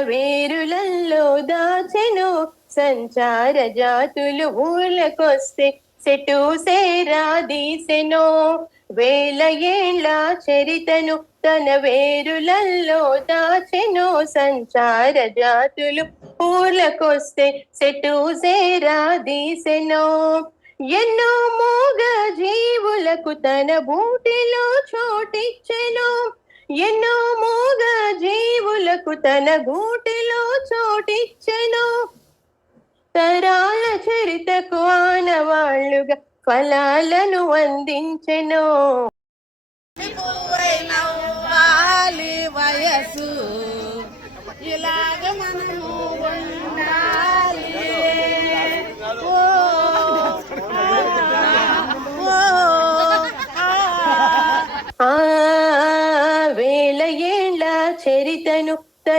వేరులల్లో దాచెను. సంచార జాతులు ఊళ్ళకొస్తే సెటు సేరాదీసెనో వేల ఏళ్ళ చరితను తన వేరులల్లో దాచెను. సంచార జాతులు ఊళ్ళకొస్తే సెటు సేరాదీసెనో ఎన్నో మోగ జీవులకు తన బూటిలో చోటిచ్చెను. ఎన్నో మూగ జీవులకు తన గూటిలో చోటిచ్చెను. తరాల చరితకు ఆనవాళ్ళుగా ఫలాలను అందించెను.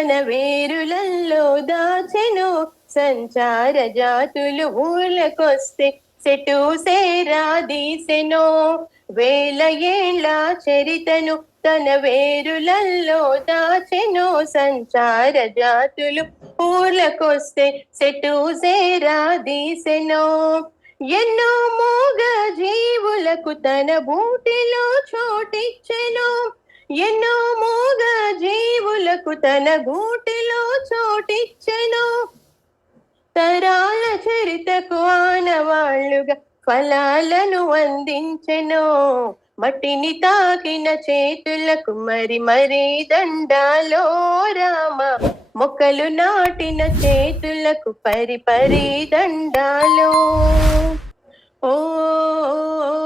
తన వేరులల్లో దాచెను. సంచార జాతులు ఊళ్ళకొస్తే సెటు సేరా దీసెనో. వేల ఏళ్ళ చరితను తన వేరులల్లో దాచెను. సంచార జాతులు ఊళ్ళకొస్తే సెటు సేరా దీసెనో. ఎన్నో మూగ జీవులకు తన బూటిలో చోటిచ్చెను. ఎన్నో మూగ జీవులకు తన గూటిలో చోటిచ్చెను. తరాల చరితకు ఆనవాళ్ళుగా ఫలాలను అందించెను. మట్టిని తాకిన చేతులకు మరి మరి దండాలో రామ. మొక్కలు నాటిన చేతులకు పరి పరి దండాలో. ఓ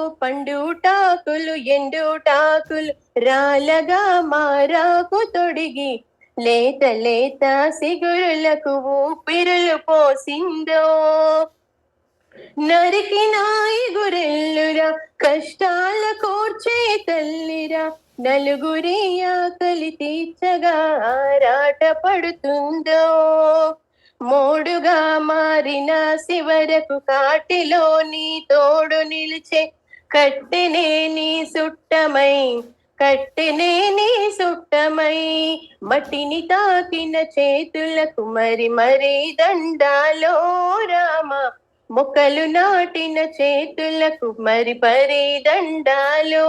పండుట పండుటాకులు ఎండుటాకులు రాలగా మారాకు తొడిగి లేత లేత సిగురులకు ఊపిరులు పోసిందో. నరికినాయి గురెల్లురా కష్టాల కోర్చే తల్లిరా. నలుగురి ఆకలి తీర్చగా ఆరాట పడుతుందో. మోడుగా మారిన శివరకు కాటిలో నీ తోడు నిలిచే కట్టినే నీ సుట్టమై కట్టెనే నీ సుట్టమై. మట్టిని తాకిన చేతులకు మరి మరి దండాలో రామ. మొక్కలు నాటిన చేతులకు మరి పరి దండాలో.